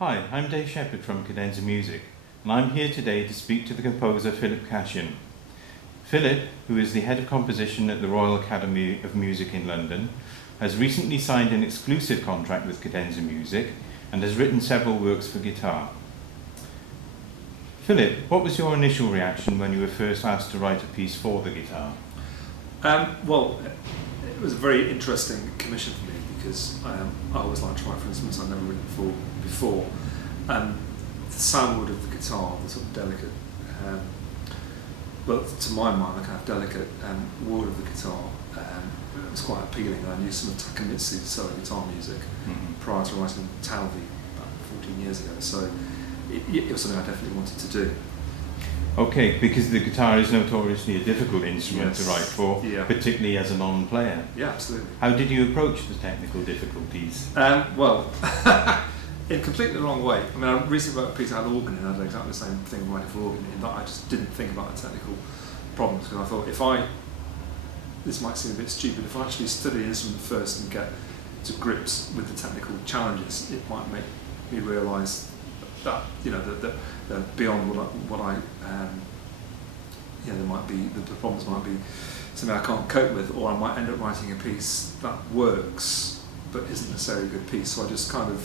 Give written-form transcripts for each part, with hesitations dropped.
Hi, I'm Dave Shepherd from Cadenza Music, and I'm here today to speak to the composer Philip Cashian. Philip, who is the head of composition at the Royal Academy of Music in London, has recently signed an exclusive contract with Cadenza Music and has written several works for guitar. Philip, what was your initial reaction when you were first asked to write a piece for the guitar? Well, it was a very interesting commission for me because I always like to write for instruments I've never written before. And the soundboard of the guitar, the sort of delicate, but to my mind, the kind of delicate word of the guitar was quite appealing. I knew some of Takamitsu's solo guitar music prior to writing Talvi about 14 years ago, so it was something I definitely wanted to do. Okay, because the guitar is notoriously a difficult instrument to write for, particularly as a non-player. Yeah, absolutely. How did you approach the technical difficulties? Well, in completely the wrong way. I mean, I recently wrote a piece I had organ in, I did exactly the same thing writing for organ, in that I just didn't think about the technical problems, because I thought this might seem a bit stupid, if I actually study the instrument first and get to grips with the technical challenges, it might make me realise that, that beyond there might be, the problems might be something I can't cope with, or I might end up writing a piece that works but isn't necessarily a good piece. So I just kind of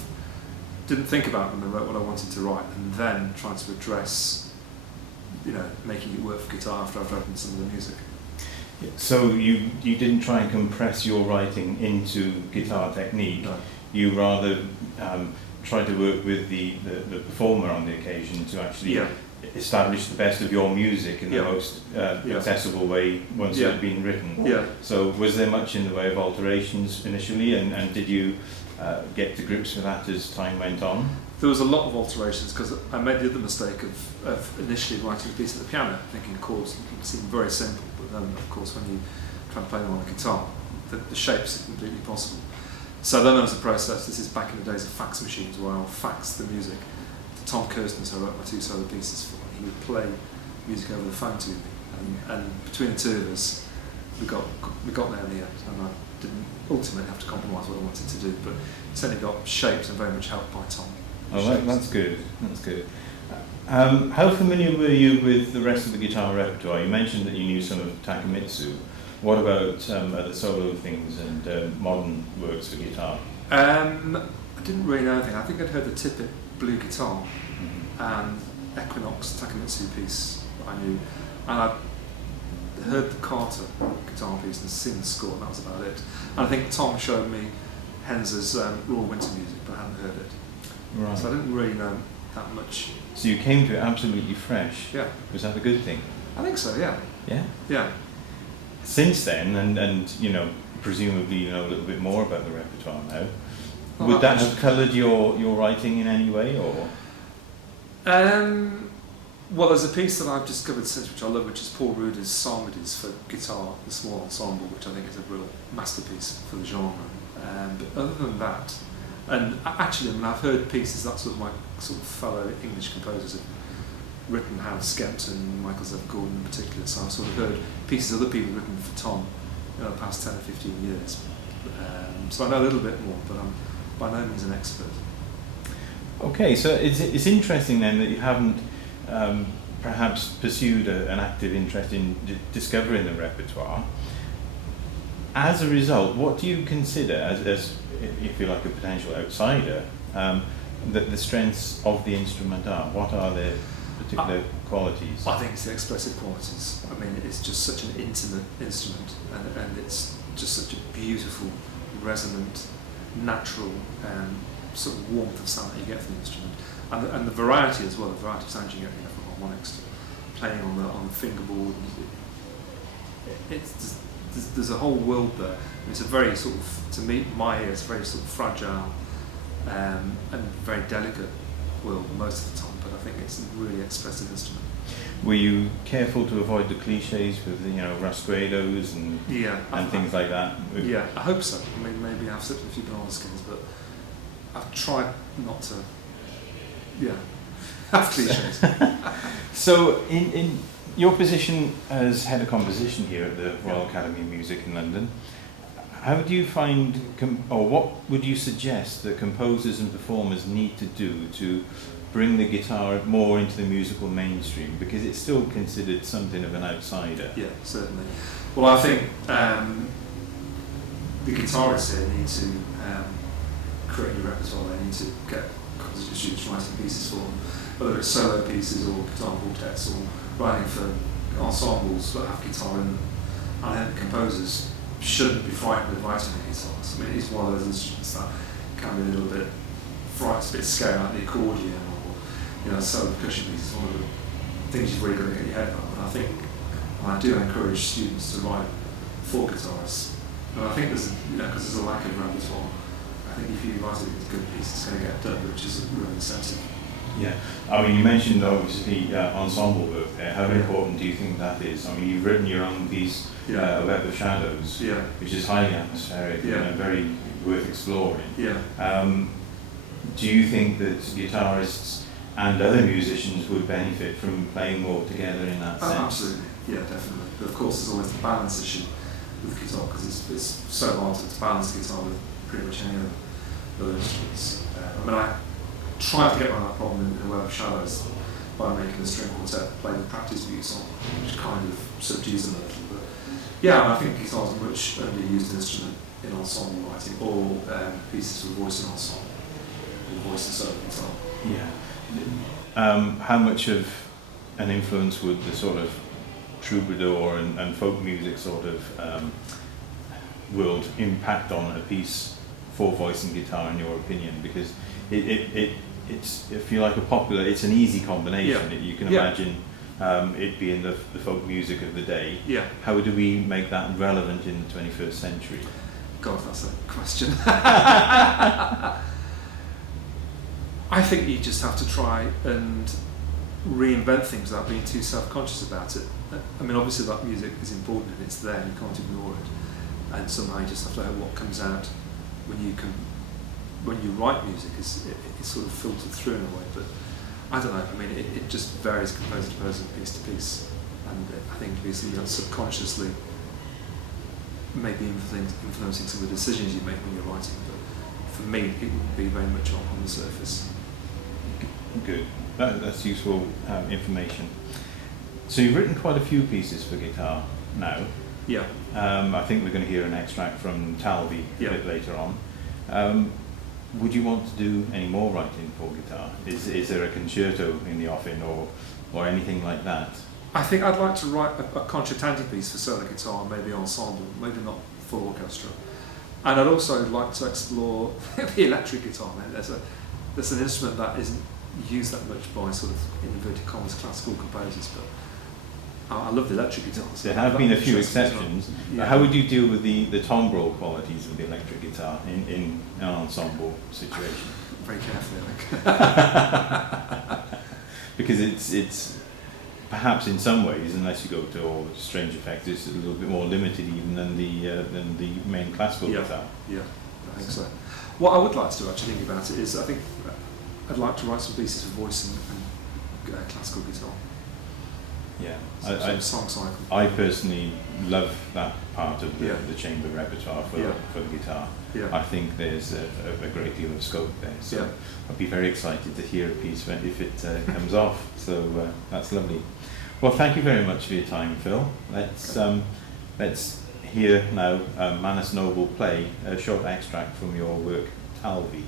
didn't think about them and wrote what I wanted to write, and then tried to address, making it work for guitar after I've written some of the music. So you didn't try and compress your writing into guitar technique. No. You rather tried to work with the performer on the occasion to actually establish the best of your music in the most accessible way once it had been written. Yeah. So was there much in the way of alterations initially, and did you get to grips with that as time went on? There was a lot of alterations, because I made the other mistake of initially writing a piece at the piano, thinking chords seem very simple, but then of course when you try and play them on a guitar, the shapes are completely impossible. So then there was a process. This is back in the days of fax machines, where I'll fax the music to Tom Kirsten, who I wrote my two solo pieces for. He would play music over the phone to me, and between the two of us, we got there in the end. And I didn't ultimately have to compromise what I wanted to do, but certainly got shapes and very much helped by Tom. Oh, that's good. That's good. How familiar were you with the rest of the guitar repertoire? You mentioned that you knew some of Takamitsu. What about other solo things and modern works for guitar? I didn't really know anything. I think I'd heard the Tippett Blue Guitar and Equinox Takamitsu piece that I knew, and I'd heard the Carter guitar piece and seen the score, and that was about it. And I think Tom showed me Henze's Raw Winter Music, but I hadn't heard it. Right. So I didn't really know that much. So you came to it absolutely fresh. Yeah. Was that a good thing? I think so, yeah. Yeah? Yeah. Since then, and presumably you know a little bit more about the repertoire now, Well, would that have coloured your writing in any way, or? Well, there's a piece that I've discovered since, which I love, which is Paul Ruder's Psalmodies for guitar, the small ensemble, which I think is a real masterpiece for the genre. But other than that, and actually, I've heard pieces that sort of my sort of fellow English composers have written, Howard Skempton, Michael Zev Gordon in particular, so I've sort of heard pieces other people have written for Tom in the past 10 or 15 years. So I know a little bit more, but I'm by no means an expert. Okay, so it's interesting then that you haven't perhaps pursued an active interest in discovering the repertoire. As a result, what do you consider, as if you're like a potential outsider, that the strengths of the instrument are? What are their particular qualities? I think it's the expressive qualities. I mean, it's just such an intimate instrument, and it's just such a beautiful, resonant, natural sort of warmth of sound that you get from the instrument, and the variety as well. The variety of sounds you get, from harmonics to playing on the fingerboard. There's a whole world there. It's a very sort of, to me, my ear, it's a very sort of fragile and very delicate world most of the time, but I think it's a really expressive instrument. Were you careful to avoid the cliches with rasguedos and things like that? Yeah, I hope so. I mean, maybe I've slipped a few banana skins, but I've tried not to have cliches. So in your position as head of composition here at the Royal Academy of Music in London, How do you find, or what would you suggest that composers and performers need to do to bring the guitar more into the musical mainstream? Because it's still considered something of an outsider. Yeah, certainly. Well, I think the guitarists here need to create new repertoire. They need to get students writing pieces for them, whether it's solo pieces or guitar quartets or writing for ensembles that have guitar in them. I think composers shouldn't be frightened of writing the guitars. I mean, it's one of those instruments that can be a little bit frightened, a bit scary, like the accordion or solo percussion piece is one of the things you've really got to get your head around. And I think I do encourage students to write for guitarists. And I think there's, because there's a lack of repertoire, I think if you write a good piece, it's going to get done, which is a real incentive. Yeah, I mean, you mentioned obviously ensemble work there. How important do you think that is? I mean, you've written your own piece, A Web of Shadows, which is highly atmospheric and very worth exploring. Do you think that guitarists and other musicians would benefit from playing more together in that sense? Absolutely, yeah, definitely. But of course, there's always the balance issue with guitar, because it's so hard to balance the guitar with pretty much any other instruments. I mean, I tried to get around that problem in A Web of Shadows by making the string quartet play the practice view song, which kind of subdues them a little. But yeah, I think guitar is a much underused instrument in ensemble writing, or pieces for voice and ensemble, or voice and solo guitar. Yeah. How much of an influence would the sort of troubadour and folk music sort of world impact on a piece for voice and guitar, in your opinion? Because it's, if you like, it's an easy combination. You can imagine it being the folk music of the day. How do we make that relevant in the 21st century? God, that's a question. I think you just have to try and reinvent things without being too self-conscious about it. I mean, obviously that music is important and it's there, you can't ignore it. And somehow you just have to know what comes out when you write music. It's sort of filtered through in a way, but I don't know. I mean, it just varies composer to composer, piece to piece. And I think it'd be something that's subconsciously maybe influencing some of the decisions you make when you're writing. But for me, it wouldn't be very much on the surface. Good. That's useful information. So you've written quite a few pieces for guitar now. I think we're going to hear an extract from Talvi a bit later on. Would you want to do any more writing for guitar? Is there a concerto in the offing or anything like that? I think I'd like to write a concertante piece for solo guitar, maybe ensemble, maybe not full orchestra. And I'd also like to explore the electric guitar. There's an instrument that isn't used that much by sort of, in inverted commas, classical composers, but I love the electric guitar. So there have been a few exceptions. How would you deal with the timbre qualities of the electric guitar in an ensemble situation? Very carefully, I think. Because it's perhaps in some ways, unless you go to all strange effects, it's a little bit more limited even than the main classical guitar. Yeah, I think so. What I would like to do, actually, thinking about it, is I think I'd like to write some pieces for voice and classical guitar. Yeah, song cycle. I personally love that part of the chamber repertoire for the guitar. I think there's a great deal of scope there. So I'd be very excited to hear a piece if it comes off. So that's lovely. Well, thank you very much for your time, Phil. Let's hear now Manus Noble play a short extract from your work, Talvi.